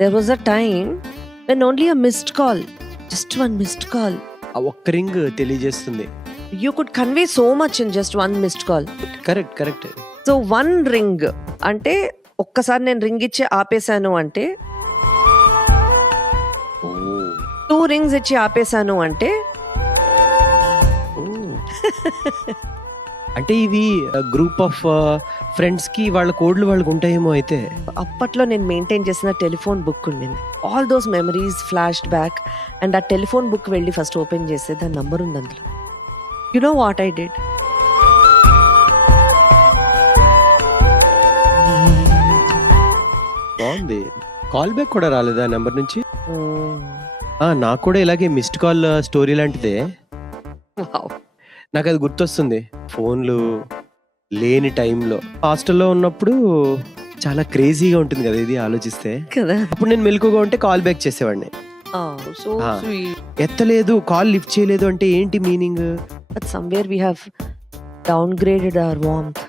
There was a time when only a missed call, just one missed call, ఆ ఒక్క ring తెలియజేస్తుంది. you could convey so much in just one missed call. Correct. So one ring అంటే ఒక్కసారి నేను ring ఇచ్చి ఆపేశాను అంటే, 2 rings ఇచ్చి ఆపేశాను అంటే, అంటే ఇవి గ్రూప్ ఆఫ్ ఫ్రెండ్స్ కి వాళ్ళ కోడ్లు వాళ్ళకి ఉంటాయేమో అయితే. అప్పట్లో నేను మెయింటైన్ చేసిన టెలిఫోన్ బుక్ ఉండింది. All those memories flashed back. And ఆ టెలిఫోన్ బుక్ వెళ్ళి ఫస్ట్ ఓపెన్ చేస్తే దాని నంబర్ ఉంది అందులో. You know what I did? బాగుంది. కాల్ బ్యాక్ కూడా రాలేదా నెంబర్ నుంచి? నాకు కూడా ఇలాగే మిస్డ్ కాల్ స్టోరీ లాంటిదే. నాకు అది గుర్తొస్తుంది. ఫోన్లు లేని టైంలో హాస్టల్లో ఉన్నప్పుడు చాలా క్రేజీగా ఉంటుంది కదా ఇది ఆలోచిస్తే. కదా. అప్పుడు నేను మెలకుగా ఉంటే కాల్ బ్యాక్ చేసేవాడిని. So sweet. ఎత్తలేదు, కాల్ లిఫ్ట్ చేయలేదు అంటే ఏంటి meaning? But somewhere we have downgraded our warmth.